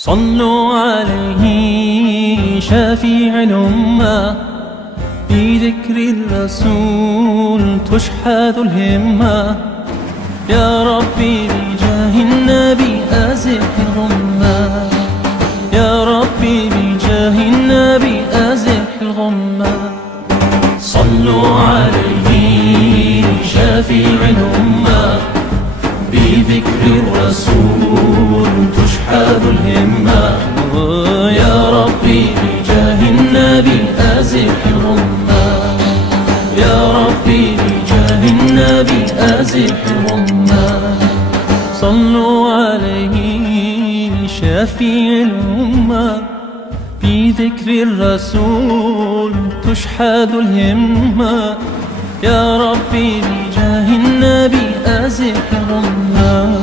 صلوا عليه شفيع الأمة، بذكر الرسول تشحذ الهمة. يا ربي بجاه النبي أزح الغمة، يا ربي بجاه النبي أزح الغمة. صلوا عليه شفيع الأمة، بذكر الرسول تشحذ الهمة. يا ربي بجاه النبي أزح الغمة، يا ربي بجاه النبي أزح الغمة. صلوا عليه شفيع الأمة، بذكر الرسول تشحذ الهمة. يا ربي بجاه النبي أزح الغمة،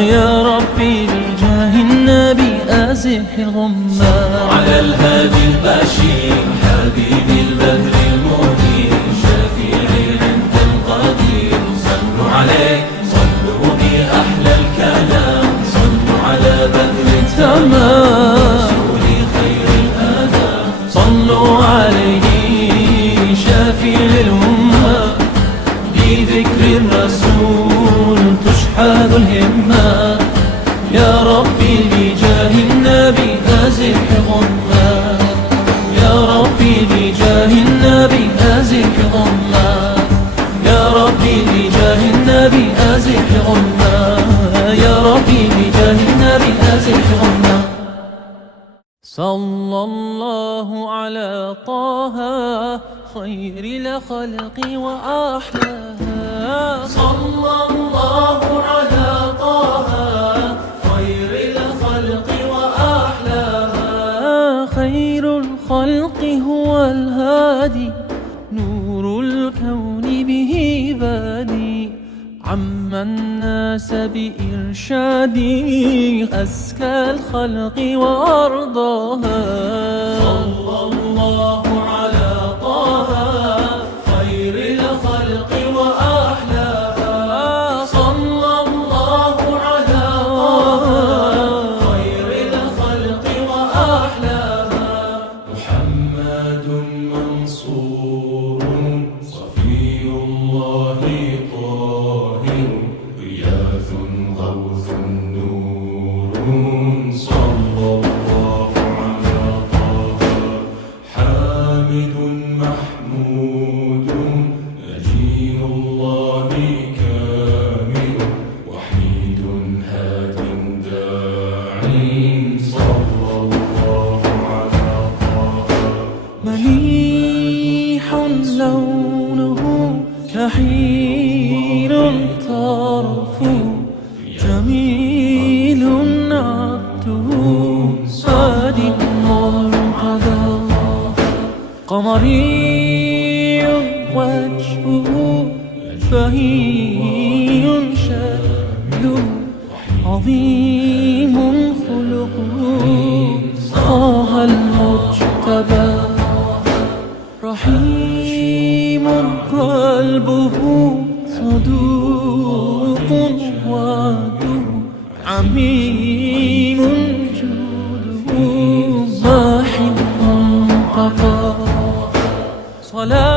يا ربي بجاه النبي أزح الغمة. على الهادي البشير حبيب البدر المنير، شفيعي عند القدير. صلوا عليه صلوا بأحلى الكلام، صلوا على بدر التمام رسول خير الآدم. صلوا عليه شفيع الأمة، بذكر الرسول تشحذ الهمة. يا ربي بجاه النبي أزح الغمة، يا ربي بجاه النبي أزح الغمة، يا ربي بجاه النبي أزح الغمة، يا ربي بجاه النبي أزح الغمة. صلى الله على طه خير الخلق وأحلاها. صلى الله على طه خير الخلق وأحلاها. خير الخلق هو الهادي، نور الكون به بادي. عم الناس بإرشادي، أزكى الخلق وأرضاها. صلى الله على طه خير الخلق وأحلاها. صلى الله على طه خير الخلق وأحلاها. محمد منصور صفي الله طاهر، غياث غوث نور. صلى الله على طه حامد محمود، نجي الله كامل، وحيد هاد داع. صلى الله على طه مليح لونه كحيل طرفه، جميل عبده هاد مرتضى. قمري وجهه بهي شكله، عظيم خلقه طه المجتبى. رحيم قلبه صدوق وعده، عميم جوده ماح منتقى. صلاة